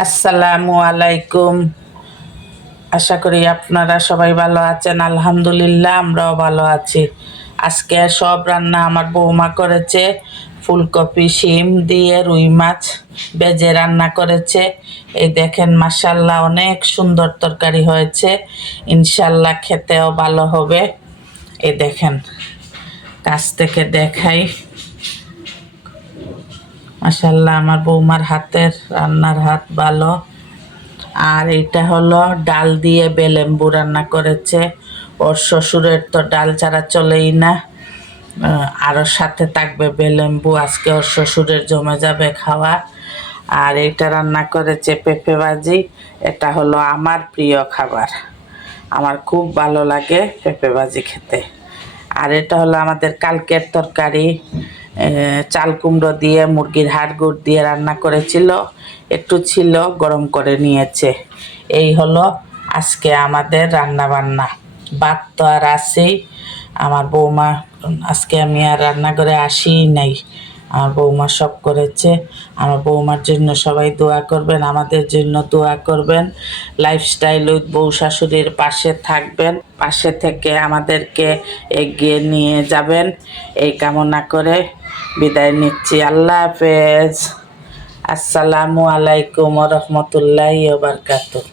আসসালামু আলাইকুম। আশা করি আপনারা সবাই ভালো আছেন। আলহামদুলিল্লাহ আমরাও ভালো আছি। আজকে সব রান্না আমার বৌমা করেছে। ফুলকপি শিম দিয়ে রুই মাছ ভেজে রান্না করেছে। এই দেখেন মাশাল্লাহ অনেক সুন্দর তরকারি হয়েছে। ইনশাল্লাহ খেতেও ভালো হবে। এই দেখেন কাছ থেকে দেখাই। মাশাল্লাহ আমার বৌমার হাতের রান্নার হাত ভালো। আর এটা হলো ডাল দিয়ে বেলেম্বু রান্না করেছে। ওর শ্বশুরের তো ডাল ছাড়া চলেই না। আরও সাথে থাকবে বেলেম্বু, আজকে ওর শ্বশুরের জমে যাবে খাওয়া। আর এটা রান্না করেছে পেঁপে ভাজি। এটা হলো আমার প্রিয় খাবার, আমার খুব ভালো লাগে পেঁপে ভাজি খেতে। আর এটা হলো আমাদের কালকের তরকারি, চাল কুমড়ো দিয়ে মুরগির হাড় গুড় দিয়ে রান্না করেছিল, একটু ছিল গরম করে নিয়েছে। এই হলো আজকে আমাদের রান্না বান্না। ভাত তো আর আছেই। আমার বৌমা আজকে আমি আর রান্নাঘরে আসিই নাই, আমার বৌমা সব করেছে। আমার বৌমার জন্য সবাই দোয়া করবেন, আমাদের জন্য দোয়া করবেন। লাইফস্টাইল উইথ বউ শাশুড়ির পাশে থাকবেন, পাশে থেকে আমাদেরকে এগিয়ে নিয়ে যাবেন, এই কামনা করে বিদায় নিচ্ছি। আল্লাহ হাফেজ। আসসালামু আলাইকুম ওয়া রাহমাতুল্লাহি ওয়া বারাকাতুহু।